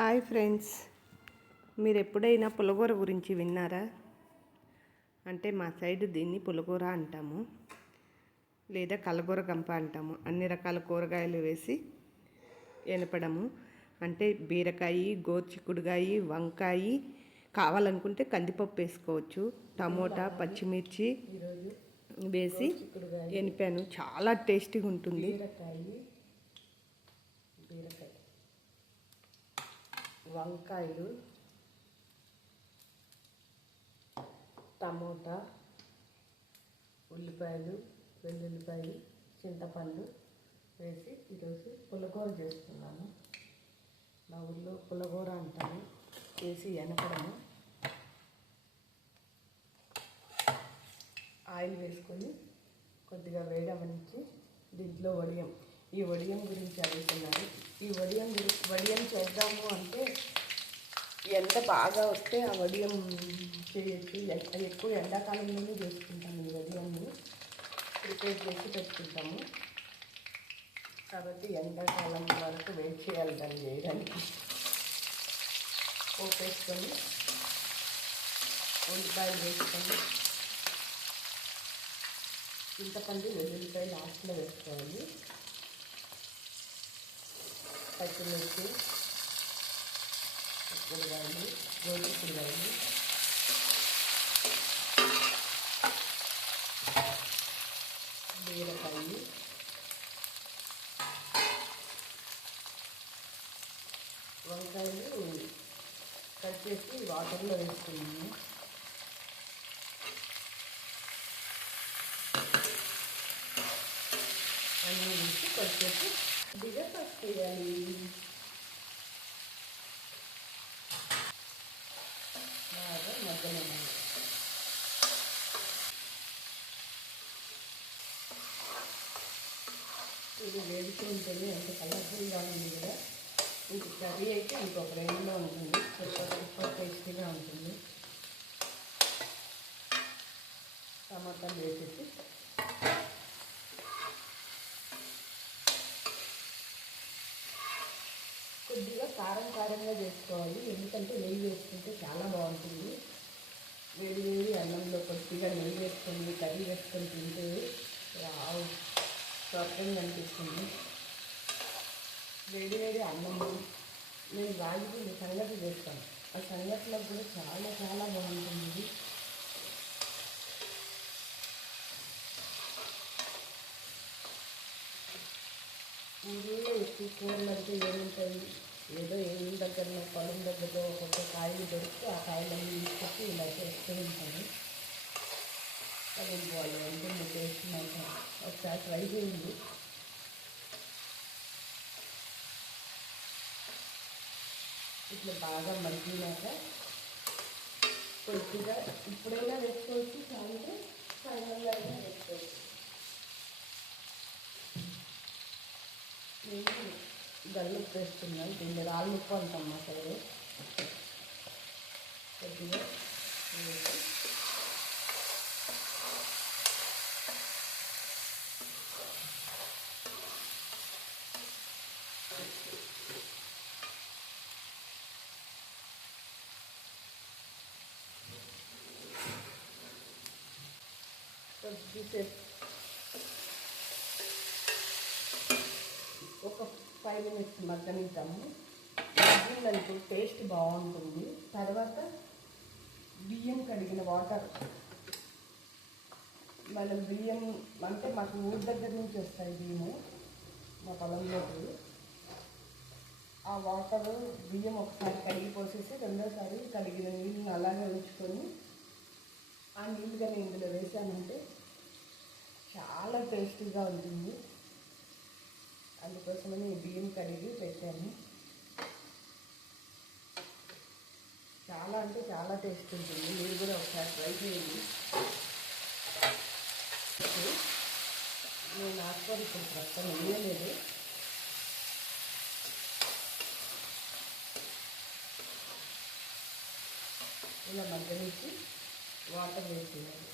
Hi friends, మీరు ఎప్పుడైనా పులగూర గురించి విన్నారా? అంటే మా సైడ్ దీన్ని పులగూర అంటాము, లేదా కలగూర గంప అంటాము. అన్ని రకాల కూరగాయలు వేసి ఎనపడము. అంటే బీరకాయ, గోరుచిక్కుడుకాయ, వంకాయ, కావాలనుకుంటే కందిపప్పు వేసుకోవచ్చు, టమోటా, పచ్చిమిర్చి వేసి ఎనిపాను. చాలా టేస్టీగా ఉంటుంది. బీరకాయ, వంకాయలు, టమోటా, ఉల్లిపాయలు, వెల్లుల్లిపాయలు, చింతపండు వేసి ఈరోజు పులగూర చేస్తున్నాను. మా ఊళ్ళో పులగూర అంటాము. వేసి ఎనపడము. ఆయిల్ వేసుకొని కొద్దిగా వేడవనిచ్చి దీంట్లో వడియం, ఈ వడియం గురించి అడుగుతున్నారు. ఈ వడియం చేద్దాము అంటే ఎండ బాగా వస్తే ఆ వడియం చేయొచ్చు. ఎక్కువ ఎండాకాలంలోనే చేసుకుంటాము. ఈ వడియాన్ని ప్రిపేర్ చేసి పెట్టుకుంటాము. కాబట్టి ఎండాకాలం వరకు వెయిట్ చేయాలి దాన్ని చేయడానికి. పోపు వేసుకొని ఉల్లిపాయలు వేసుకొని చింతపండు, వెల్లుల్లిపాయ లాస్ట్లో వేసుకోవాలి. పచ్చిమిర్చి, చిక్కుడుకాయలు, గోరుచిక్కుడుకాయలు, బీరకాయ, వంకాయలు కట్ చేసి వాటర్లో వేసుకున్నాము. అన్నీ వేసి కొద్దిసేపు కొద్దిగా పసుపు వేయాలి. బాగా మగ్గనివ్వాలి. ఇది వేడికి ఉంటుంది. ఎంత కలర్ఫుల్గా ఉంది కదా. ఇంక కర్రీ అయితే ఇంకొక రేంజ్లో ఉంటుంది. సూపర్ టేస్టీగా ఉంటుంది. టమాటాలు వేసేసి కొద్దిగా కారంగా చేసుకోవాలి. ఎందుకంటే నెయ్యి వేసుకుంటే చాలా బాగుంటుంది. వేడి అన్నంలో కొద్దిగా నెయ్యి వేసుకొని కర్రీ వేసుకొని తింటే స్వర్గంగా అనిపిస్తుంది. వేడి అన్నము నేను రాగి సంగతి చేస్తాను. ఆ సంగతిలో కూడా చాలా బాగుంటుంది. ఊళ్ళో ఎక్కువ కూరలు అంటే ఏముంటాయి? ఏదో ఏళ్ళ దగ్గరలో పొలం దగ్గరలో ఒక్కొక్క కాయలు దొరికి ఆ కాయలన్నీ తీసుకొచ్చి ఇలా చేస్తూ ఉంటాను. అది వాళ్ళు ఉంటుంది టేస్ట్ మాత్రం. ఒకసారి ట్రై చేయండి. ఇట్లా బాగా మగ్గినాక కొద్దిగా ఇప్పుడైనా వేసుకోవచ్చు, సాయంత్రం ఫైనల్లో అయినా వేసుకోవచ్చు. నేను గల్లుప్పు వేస్తున్నాను. దీన్ని రాళ్ళుప్పు అంటాం మా సైడ్. కొద్దిగా కొద్దిసేపు ఒక 5 minutes మగ్గనిద్దాము. మగ్గిందనుకో టేస్ట్ బాగుంటుంది. తర్వాత బియ్యం కడిగిన వాటర్, బియ్యం అంటే మాకు ఊరి దగ్గర నుంచి వస్తాయి బియ్యము మా పొలంలోకి. ఆ వాటరు బియ్యం ఒకసారి కడిగి పోసేసి రెండోసారి కడిగిన నీళ్ళని అలాగే ఉంచుకొని ఆ నీళ్ళు కానీ ఇందులో వేసామంటే చాలా టేస్టీగా ఉంటుంది. అందుకోసమని బియ్యం కడిగి పెట్టాను. చాలా అంటే చాలా టేస్ట్ ఉంటుంది. మీరు కూడా ఒకసారి ట్రై చేయండి. నేను ఆకుకూర ఇప్పుడు ప్రస్తుతం వేయలేదు. ఇలా మగ్గనిచ్చి వాటర్ వేసేయాలి.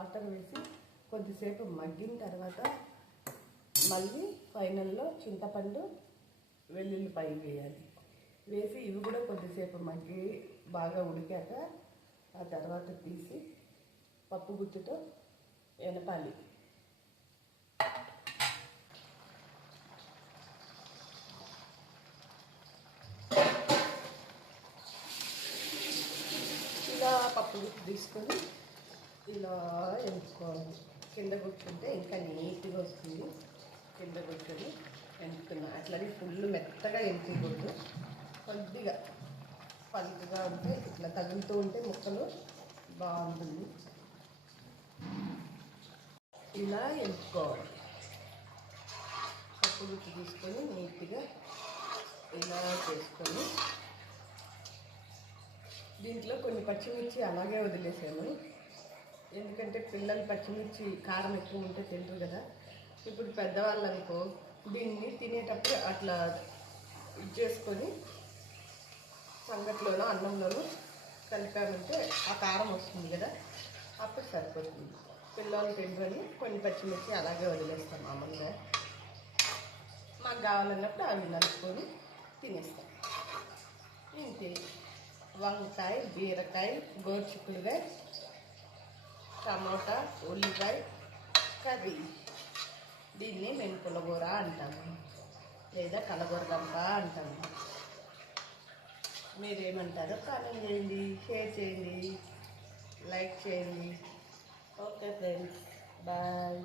వాటర్ వేసి కొద్దిసేపు మగ్గిన తర్వాత మళ్ళీ ఫైనల్లో చింతపండు వెల్లుల్లిపాయ వేయాలి. వేసి ఇవి కూడా కొద్దిసేపు మగ్గి బాగా ఉడికాక ఆ తర్వాత తీసి పప్పు గుత్తితో ఎనపాలి. ఇలా పప్పు గుత్తి తీసుకొని ఇలా ఎంచుకోవాలి. కింద కూర్చుంటే ఇంకా నీట్గా వస్తుంది. కింద కూర్చొని ఎంపుతున్నా. అట్లని ఫుల్ మెత్తగా ఎంపకూడదు, కొద్దిగా పలుకుగా ఉంటే ఇట్లా తగులుతూ ఉంటే ముక్కలు బాగుంటుంది. ఇలా ఎంపుకోవాలి. పప్పు గుత్తి తీసుకొని నీట్గా ఇలా చేసుకొని దీంట్లో కొన్ని పచ్చిమిర్చి అలాగే వదిలేసాను. ఎందుకంటే పిల్లలు పచ్చిమిర్చి కారం ఎక్కువ ఉంటే తింటారు కదా. ఇప్పుడు పెద్దవాళ్ళు అనుకో దీన్ని తినేటప్పుడు అట్లా ఇది చేసుకొని సంగట్లోనో అన్నంలోనూ కలిపామంటే ఆ కారం వస్తుంది కదా, అప్పుడు సరిపోతుంది. పిల్లలు తింటుని కొన్ని పచ్చిమిర్చి అలాగే వదిలేస్తాం మామూలుగా. మాకు కావాలన్నప్పుడు అవి నలుపుకొని తినేస్తాం. ఇంతే. వంకాయ, బీరకాయ, గోరుచిక్కుడుకాయ, టమోటా, ఉల్లిపాయ కర్రీ. దీన్ని మేము పులగూర అంటాము, లేదా కలగూరగంప అంటాము. మీరేమంటారో కామెంట్ చేయండి, షేర్ చేయండి, లైక్ చేయండి. Okay friends, bye.